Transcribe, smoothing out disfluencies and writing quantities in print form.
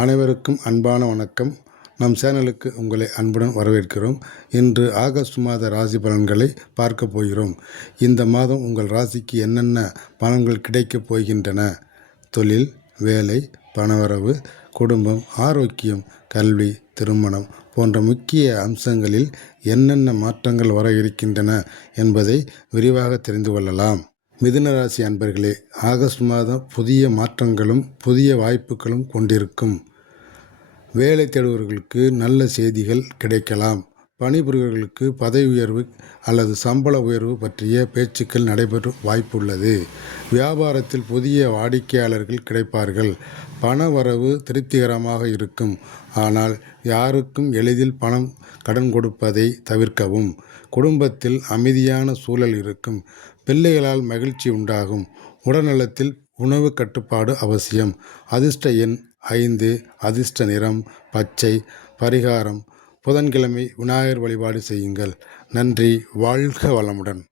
அனைவருக்கும் அன்பான வணக்கம். நம் சேனலுக்கு உங்களை அன்புடன் வரவேற்கிறோம். இன்று ஆகஸ்ட் மாத ராசி பலன்களை பார்க்க போகிறோம். இந்த மாதம் உங்கள் ராசிக்கு என்னென்ன பலன்கள் கிடைக்கப் போகின்றன, தொழில், வேலை, பணவரவு, குடும்பம், ஆரோக்கியம், கல்வி, திருமணம் போன்ற முக்கிய அம்சங்களில் என்னென்ன மாற்றங்கள் வர இருக்கின்றன என்பதை விரிவாக தெரிந்து கொள்ளலாம். மிதுன ராசி அன்பர்களே, ஆகஸ்ட் மாதம் புதிய மாற்றங்களும் புதிய வாய்ப்புகளும் கொண்டிருக்கும். வேலை தேடுபவர்களுக்கு நல்ல செய்திகள் கிடைக்கலாம். பணிபுரிபவர்களுக்கு பதவி உயர்வு அல்லது சம்பள உயர்வு பற்றிய பேச்சுக்கள் நடைபெற வாய்ப்புள்ளது. வியாபாரத்தில் புதிய வாடிக்கையாளர்கள் கிடைப்பார்கள். பண வரவு திருப்திகரமாக இருக்கும். ஆனால் யாருக்கும் எளிதில் பணம் கடன் கொடுப்பதை தவிர்க்கவும். குடும்பத்தில் அமைதியான சூழல் இருக்கும். பிள்ளைகளால் மகிழ்ச்சி உண்டாகும். உடல்நலத்தில் உணவு கட்டுப்பாடு அவசியம். அதிர்ஷ்ட எண் 5, அதிர்ஷ்ட நிறம் பச்சை. பரிகாரம்: புதன்கிழமை விநாயகர் வழிபாடு செய்யுங்கள். நன்றி. வாழ்க வளமுடன்.